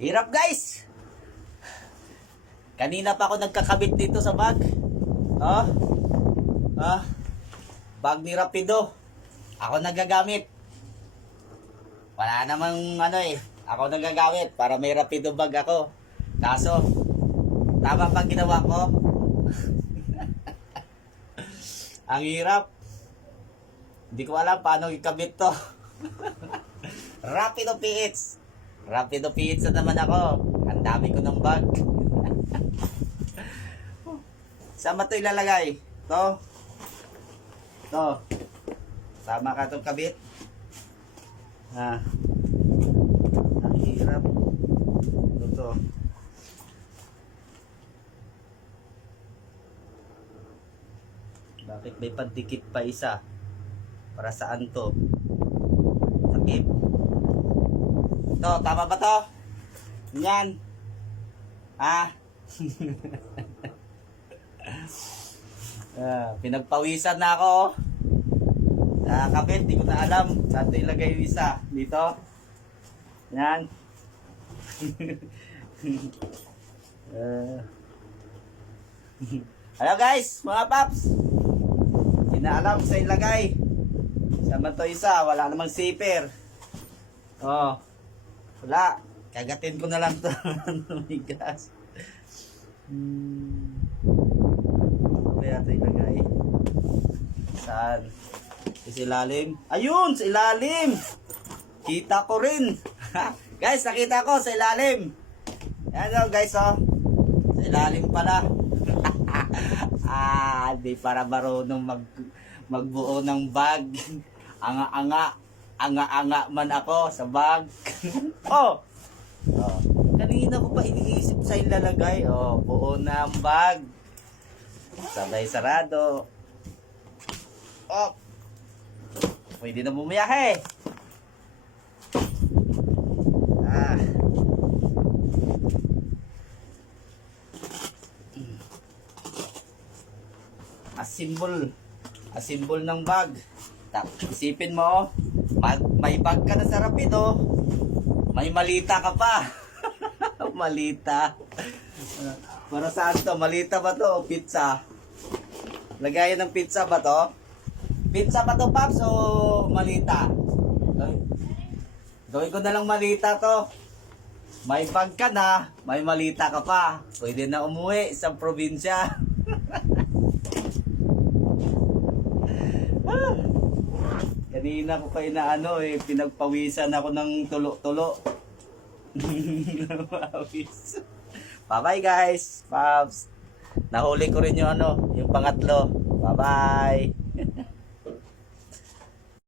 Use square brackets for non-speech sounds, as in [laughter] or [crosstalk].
Hirap guys! Kanina pa ako nagkakabit dito sa bag. Oh. Ah. Bag ni Rapido. Ako nagagamit. Wala namang ano eh. Ako nagagamit para may Rapido bag ako. Kaso, tama pa ginawa ko. [laughs] Ang hirap. Hindi ko alam paano ikabit to. [laughs] Rapido PH. Rapido na naman ako. Ang dami ko ng bag. [laughs] Saan ba ito ilalagay? To? To. Tama ka itong kabit? Ha? Ang hirap. Ito to. Bakit may pandikit pa isa? Para saan to? Takip? To, tama ba to? Yan. Ah. [laughs] ah, pinagpawisan na ako. Nakakabit, di ko na alam. Saan ilagay yung isa? Dito? Yan. [laughs] Ah. Hello guys, mga paps. Hindi sa ilagay. Sama to isa, wala namang zipper. Oh. Wala. Kagatin ko na lang to. [laughs] May gas. Hmm. Ano kaya ito ilagay? Saan? Sa ilalim? Ayun! Sa ilalim! Kita ko rin! [laughs] guys, nakita ko sa ilalim! Yan o guys oh. Sa ilalim pala. [laughs] ah, di para marunong mag magbuo ng bag. Anga-anga. Anga-anga man ako sa bag. [laughs] oh! oh! Kanina ko pa iniisip sa ilalagay. Oh, buo na ang bag. Sabay sarado. Oh! Pwede na bumiyahe. Ah. A symbol. A symbol ng bag. Tap, isipin mo, mag, may bag ka na sa rapido. May malita ka pa. [laughs] malita. Para saan to? Malita ba to? Pizza. Lagayan ng pizza ba to? Pizza ba to, Paps? O malita? Gawin ko na lang malita to. May bag ka na, may malita ka pa. Pwede na umuwi sa probinsya. [laughs] Kanina ko kayo na ano eh, pinagpawisan ako ng tulo-tulo. [laughs] Pawis. Bye-bye guys, Pops. Nahuli ko rin yung ano, yung pangatlo. Bye-bye.